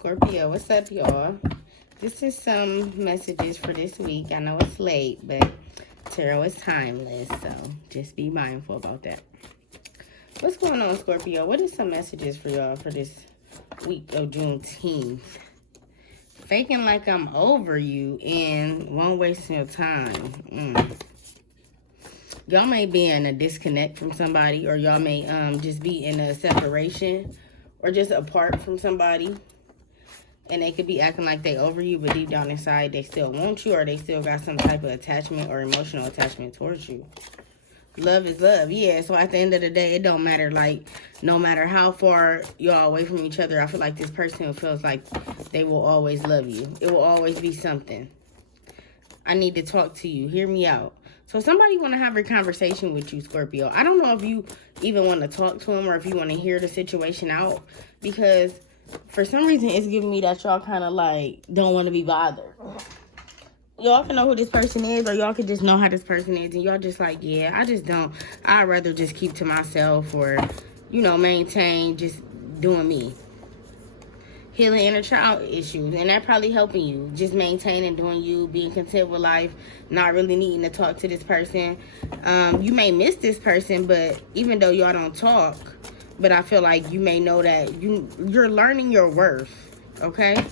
Scorpio, what's up, y'all? This is some messages for this week. I know it's late, but tarot is timeless, so just be mindful about that. What's going on, Scorpio? What is some messages for y'all for this week of Juneteenth? Faking like I'm over you and won't waste your time. Y'all may be in a disconnect from somebody, or y'all may just be in a separation or just apart from somebody. And they could be acting like they over you, but deep down inside, they still want you, or they still got some type of attachment or emotional attachment towards you. Love is love. Yeah, so at the end of the day, it don't matter. Like, no matter how far y'all away from each other, I feel like this person feels like they will always love you. It will always be something. I need to talk to you. Hear me out. So somebody want to have a conversation with you, Scorpio. I don't know if you even want to talk to them or if you want to hear the situation out, because for some reason, it's giving me that y'all kind of like don't want to be bothered. Y'all can know who this person is, or y'all can just know how this person is, and y'all just like, yeah, I just don't. I'd rather just keep to myself, or, you know, maintain just doing me. Healing inner child issues, and that probably helping you. Just maintaining doing you, being content with life, not really needing to talk to this person. You may miss this person, but even though y'all don't talk, but I feel like you may know that you're learning your worth, okay?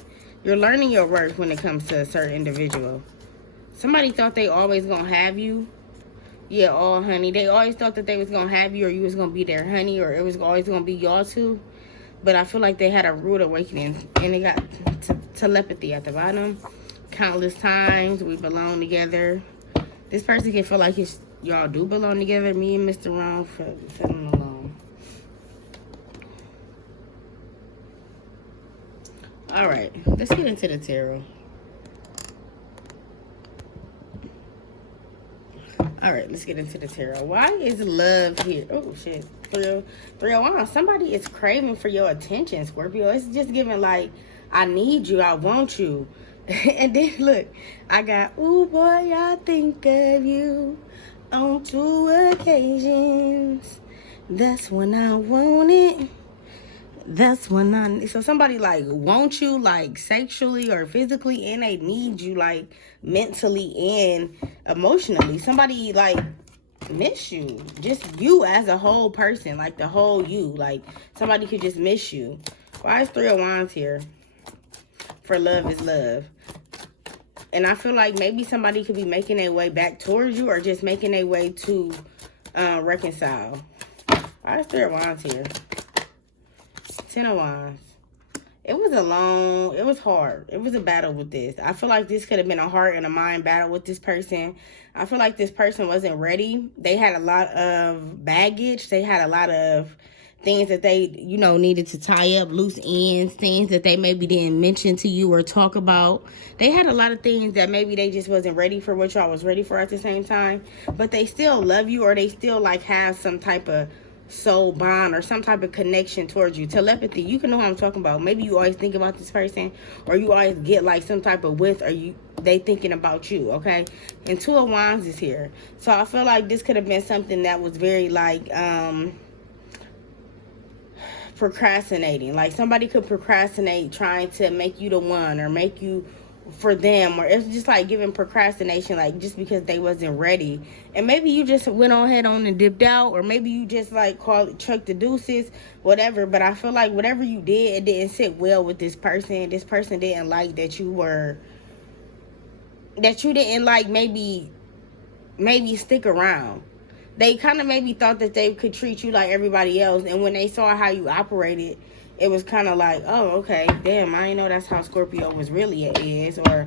You're learning your worth when it comes to a certain individual. Somebody thought they always gonna have you. Yeah, honey. They always thought that they was gonna have you, or you was gonna be their honey, or it was always gonna be y'all two. But I feel like they had a rude awakening, and they got telepathy at the bottom. Countless times we belong together. This person can feel like y'all do belong together. Me and Mr. Wrong feeling alone. All right, let's get into the tarot. All right, let's get into the tarot. Why is love here? Oh, shit. 301. Somebody is craving for your attention, Scorpio. It's just giving like, I need you. I want you. And then, look, I got, ooh, boy, I think of you on 2 occasions. That's when I want it. That's when so somebody like wants you like sexually or physically, and they need you like mentally and emotionally. Somebody like miss you, just you as a whole person, like the whole you. Like somebody could just miss you. Why is 3 of Wands here? For love is love. And I feel like maybe somebody could be making their way back towards you, or just making their way to reconcile. Why is 3 of Wands here? 10 of Wands. It was hard. It was a battle with this. I feel like this could have been a heart and a mind battle with this person. I feel like this person wasn't ready. They had a lot of baggage. They had a lot of things that they, you know, needed to tie up, loose ends, things that they maybe didn't mention to you or talk about. They had a lot of things that maybe they just wasn't ready for, what y'all was ready for at the same time. But they still love you, or they still like have some type of soul bond or some type of connection towards you. Telepathy, you can know what I'm talking about. Maybe you always think about this person, or you always get like some type of or they thinking about you, okay? And 2 of Wands is here. So I feel like this could have been something that was very like procrastinating. Like somebody could procrastinate trying to make you the one, or make you for them, or it's just like giving procrastination, like just because they wasn't ready. And maybe you just went on head on and dipped out, or maybe you just like chucked the deuces, whatever. But I feel like whatever you did, it didn't sit well with this person. This person didn't like that you didn't like maybe stick around. They kind of maybe thought that they could treat you like everybody else, and when they saw how you operated, it was kind of like, oh, okay, damn, I didn't know that's how Scorpio was really is. Or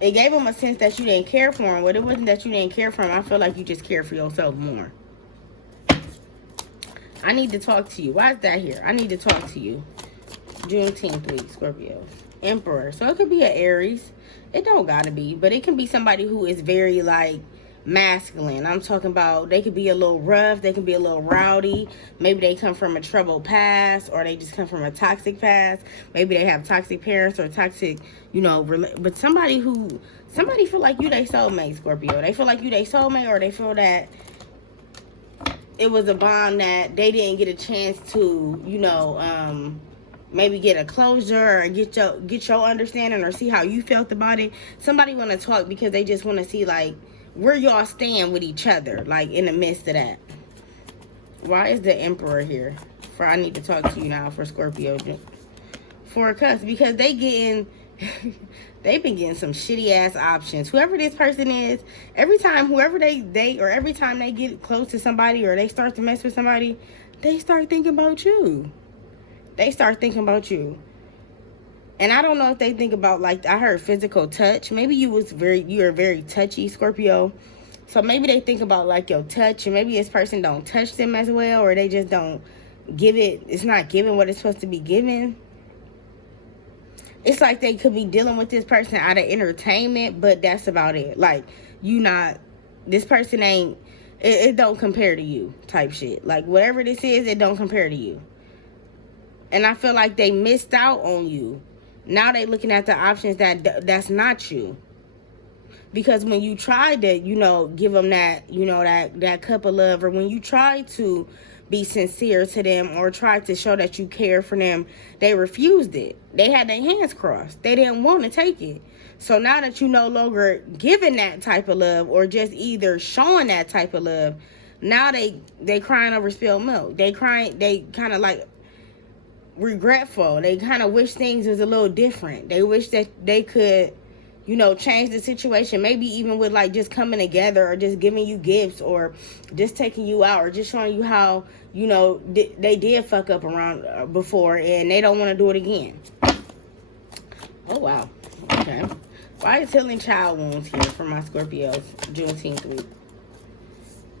it gave them a sense that you didn't care for him. But it wasn't that you didn't care for him. I feel like you just care for yourself more. I need to talk to you. Why is that here? I need to talk to you. Juneteenth week, Scorpio. Emperor. So it could be an Aries. It don't gotta be. But it can be somebody who is very, like, masculine. I'm talking about they could be a little rough, they can be a little rowdy, maybe they come from a troubled past, or they just come from a toxic past. Maybe they have toxic parents or toxic, you know, but somebody feel like you they soulmate, Scorpio. They feel like you they soulmate, or they feel that it was a bond that they didn't get a chance to, you know, maybe get a closure or get your understanding or see how you felt about it. Somebody want to talk because they just want to see like where y'all stand with each other, like in the midst of that. Why is the Emperor here? For I need to talk to you now for Scorpio. For a cuss, because they getting they've been getting some shitty ass options. Whoever this person is, every time whoever they or every time they get close to somebody or they start to mess with somebody, they start thinking about you. They start thinking about you. And I don't know if they think about, like, I heard physical touch. Maybe you're very touchy, Scorpio. So maybe they think about, like, your touch. And maybe this person don't touch them as well. Or they just don't give it. It's not giving what it's supposed to be given. It's like they could be dealing with this person out of entertainment. But that's about it. Like, this person ain't, it don't compare to you type shit. Like, whatever this is, it don't compare to you. And I feel like they missed out on you. Now they looking at the options that's not you. Because when you tried to, give them that, that cup of love, or when you tried to be sincere to them or tried to show that you care for them, they refused it. They had their hands crossed. They didn't want to take it. So now that you no longer giving that type of love or just either showing that type of love, now they crying over spilled milk. They kind of like regretful. They kind of wish things was a little different. They wish that they could, change the situation. Maybe even with like just coming together or just giving you gifts or just taking you out or just showing you how, they did fuck up around before and they don't want to do it again. Oh, wow. Okay. Why is healing child wounds here for my Scorpios Juneteenth week?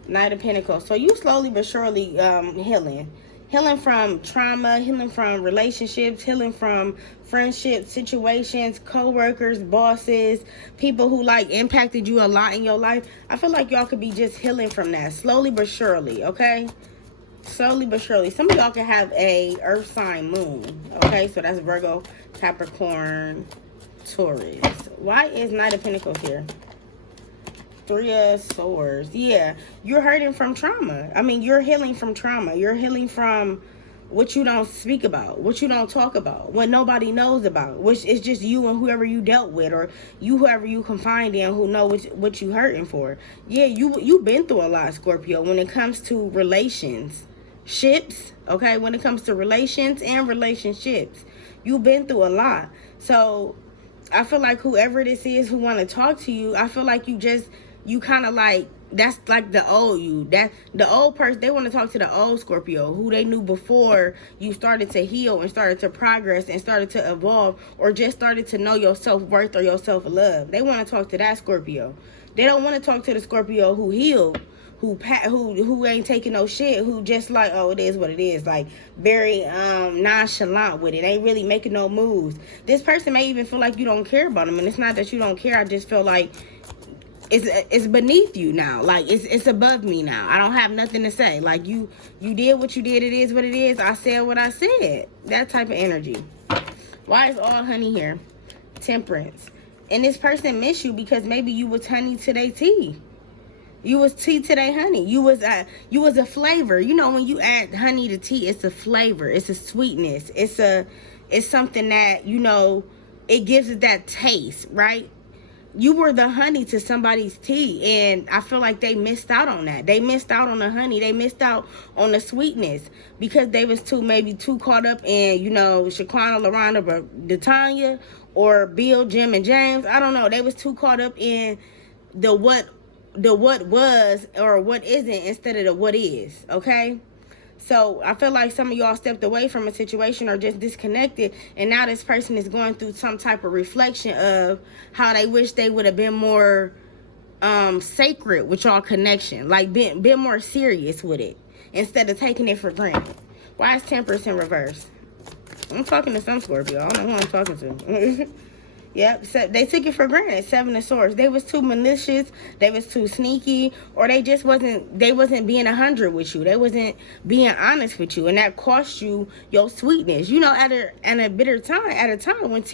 Knight of Pentacles. So you slowly but surely healing. Healing from trauma, healing from relationships, healing from friendships, situations, co-workers, bosses, people who like impacted you a lot in your life. I feel like y'all could be just healing from that slowly but surely, okay? Slowly but surely. Some of y'all can have a earth sign moon, okay? So that's Virgo, Capricorn, Taurus. Why is Knight of Pentacles here? Three of Swords. Yeah, you're hurting from trauma. I mean, you're healing from trauma. You're healing from what you don't speak about, what you don't talk about, what nobody knows about, which is just you and whoever you dealt with, or whoever you confide in who know what you hurting for. Yeah, you've been through a lot, Scorpio, when it comes to relationships, okay? When it comes to relations and relationships, you've been through a lot. So I feel like whoever this is who want to talk to you, I feel like you kind of like, that's like the old you. That the old person, they want to talk to the old Scorpio who they knew before you started to heal and started to progress and started to evolve or just started to know your self-worth or your self-love. They want to talk to that Scorpio. They don't want to talk to the Scorpio who healed, who ain't taking no shit, who just like, oh, it is what it is, like very nonchalant with it, ain't really making no moves. This person may even feel like you don't care about them, and it's not that you don't care. I just feel like it's beneath you now. Like it's above me now. I don't have nothing to say. Like you did what you did. It is what it is. I said what I said. That type of energy. Why is all honey here? Temperance. And this person miss you because maybe you was honey to their tea. You was tea to their honey. You was a flavor. You know, when you add honey to tea, it's a flavor. It's a sweetness. It's something that, it gives it that taste, right? You were the honey to somebody's tea, and I feel like they missed out on that. They missed out on the honey. They missed out on the sweetness because they was maybe too caught up in, Shaquana, LaRonda, or DeTanya, or Bill, Jim, and James. I don't know. They was too caught up in the what was or what isn't instead of the what is, okay? So I feel like some of y'all stepped away from a situation or just disconnected, and now this person is going through some type of reflection of how they wish they would have been more sacred with y'all connection, like been more serious with it instead of taking it for granted. Why is Temperance in reverse? I'm talking to some Scorpio. I don't know who I'm talking to. Yep, so they took it for granted. Seven of Swords. They was too malicious. They was too sneaky, or they just wasn't. They wasn't being 100 with you. They wasn't being honest with you, and that cost you your sweetness. At a bitter time. At a time when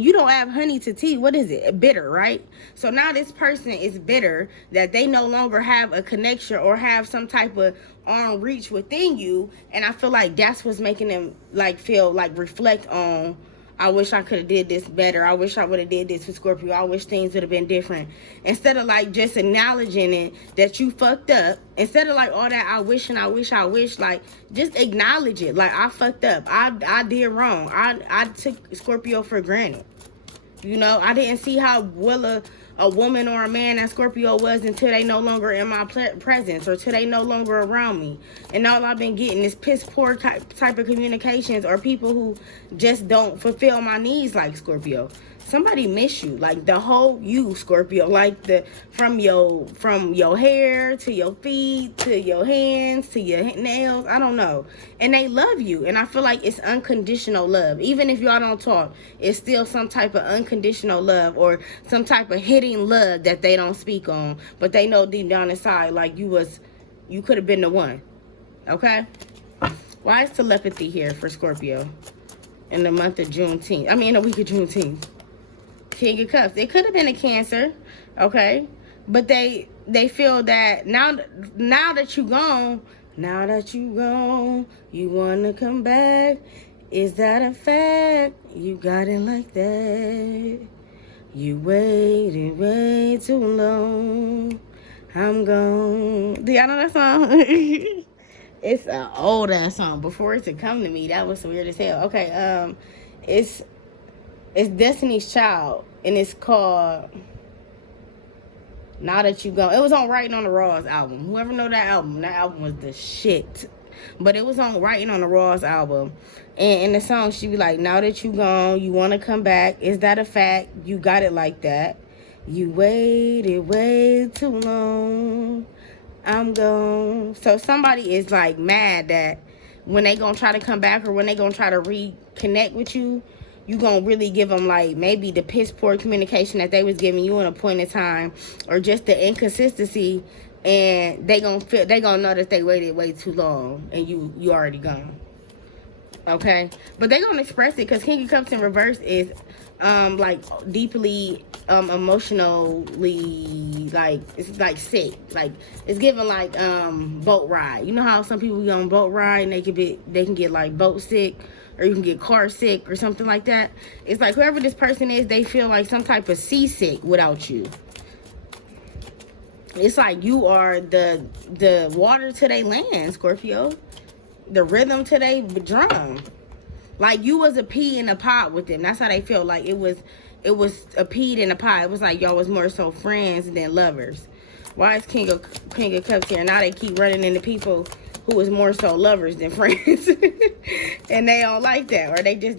you don't have honey to tea, what is it? Bitter, right? So now this person is bitter that they no longer have a connection or have some type of arm reach within you, and I feel like that's what's making them like feel like reflect on, I wish I could have did this better. I wish I would have did this with Scorpio. I wish things would have been different. Instead of like just acknowledging it that you fucked up, instead of like all that I wish and I wish, like just acknowledge it. Like, I fucked up. I did wrong. I took Scorpio for granted. You know, I didn't see how well a woman or a man that Scorpio was until they no longer in my presence, or till they no longer around me. And all I've been getting is piss poor type of communications, or people who just don't fulfill my needs like Scorpio. Somebody miss you, like the whole you, Scorpio, like from your hair to your feet to your hands to your nails, I don't know. And they love you, and I feel like it's unconditional love. Even if y'all don't talk, it's still some type of unconditional love, or some type of hidden love that they don't speak on, but they know deep down inside like you could have been the one. Okay? Why is telepathy here for Scorpio in the month of Juneteenth? I mean, in the week of Juneteenth. King of Cups. It could have been a Cancer, okay? But they feel that now that you gone, you wanna come back. Is that a fact? You got it like that. You waited way too long. I'm gone. Do y'all know that song? It's an old ass song. Before it to come to me, that was weird as hell. Okay, it's Destiny's Child, and it's called Now That You Go. It was on Writing on the Raw's album. Whoever know that album was the shit. But it was on Writing on the Raw's album. And in the song, she be like, now that you gone, you want to come back. Is that a fact? You got it like that. You waited way too long. I'm gone. So somebody is like mad that when they gonna try to come back, or when they gonna try to reconnect with you, you gonna really give them like maybe the piss poor communication that they was giving you in a point in time, or just the inconsistency, and they gonna know that they waited way too long, and you already gone. Okay, but they gonna express it, because King of Cups in reverse is like deeply emotionally, like it's like sick, like it's giving like boat ride. You know how some people go on boat ride and they can get like boat sick, or you can get car sick or something like that. It's like whoever this person is, they feel like some type of seasick without you. It's like you are the water to their land, Scorpio. The rhythm to their drum. Like you was a pea in a pot with them. That's how they feel. Like it was a pea in a pot. It was like y'all was more so friends than lovers. Why is King of Cups here? Now they keep running into people who was more so lovers than friends. And they don't like that, or they just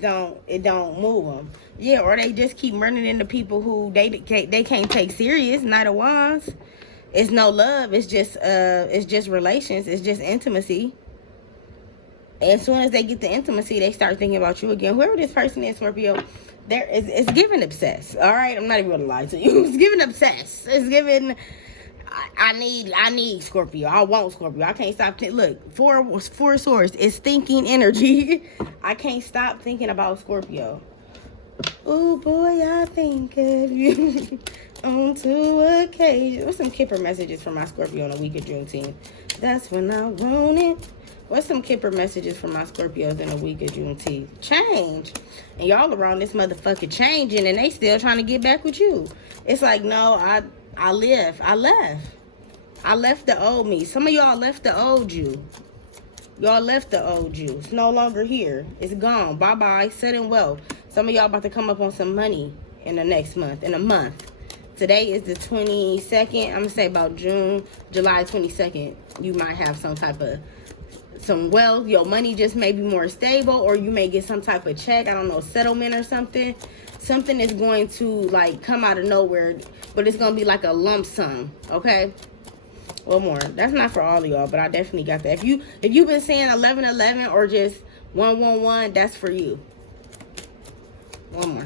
it don't move them. Yeah, or they just keep running into people who they can't take serious. Knight of Wands. It's no love. It's just relations. It's just intimacy. And as soon as they get the intimacy, they start thinking about you again. Whoever this person is, Scorpio, it's giving obsessed. All right, I'm not even gonna lie to you. It's giving obsessed. It's giving. I need Scorpio. I want Scorpio. I can't stop. Look, four swords. It's thinking energy. I can't stop thinking about Scorpio. Oh boy, I think of you on two occasions. What's some Kipper messages for my Scorpio in the week of Juneteenth? That's when I want it. What's some Kipper messages for my Scorpios in a week of Juneteenth? Change. And y'all around this motherfucker changing, and they still trying to get back with you. It's like, no, I left. I left the old me. Some of y'all left the old you. Y'all left the old you. It's no longer here. It's gone. Bye-bye. Sitting well. Some of y'all about to come up on some money in the next month. In a month. Today is the 22nd. I'm going to say about July 22nd. You might have some type of some wealth. Your money just may be more stable, or you may get some type of check. I don't know, settlement or something. Something is going to like come out of nowhere, but it's going to be like a lump sum. Okay. One more. That's not for all of y'all, but I definitely got that. If you've been saying 1111 or just 111, that's for you. One more.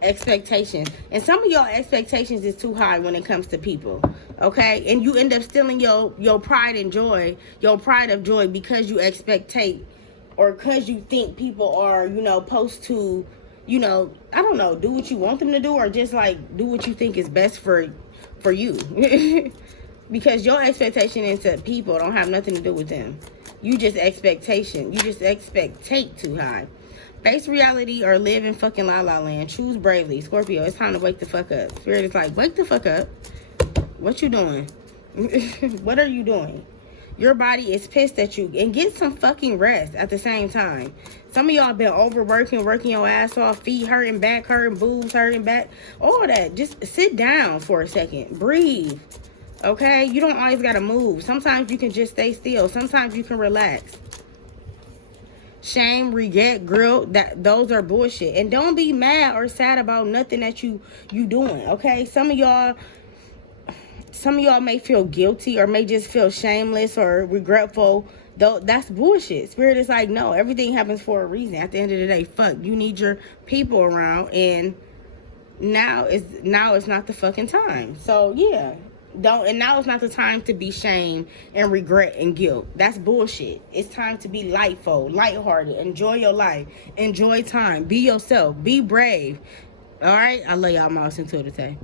Expectations. And some of y'all expectations is too high when it comes to people. Okay? And you end up stealing your pride and joy, your pride of joy, because you expectate, or because you think people are, supposed to, I don't know, do what you want them to do, or just like do what you think is best for you. Because your expectation into people don't have nothing to do with them. You just expectation. You just expectate too high. Face reality or live in fucking la la land. Choose bravely. Scorpio, it's time to wake the fuck up. Spirit is like, wake the fuck up. What you doing? What are you doing? Your body is pissed at you. And get some fucking rest at the same time. Some of y'all been overworking, working your ass off. Feet hurting, back hurting, boobs hurting, back. All that. Just sit down for a second. Breathe. Okay? You don't always gotta move. Sometimes you can just stay still. Sometimes you can relax. Shame, regret, guilt, those are bullshit. And don't be mad or sad about nothing that you doing. Okay? Some of y'all may feel guilty or may just feel shameless or regretful. Though that's bullshit. Spirit is like, no, everything happens for a reason. At the end of the day, fuck, you need your people around, and now it's not the fucking time. So yeah, now it's not the time to be shame and regret and guilt. That's bullshit. It's time to be lightful, lighthearted, enjoy your life, enjoy time, be yourself, be brave. All right, I love y'all. I'm out until today.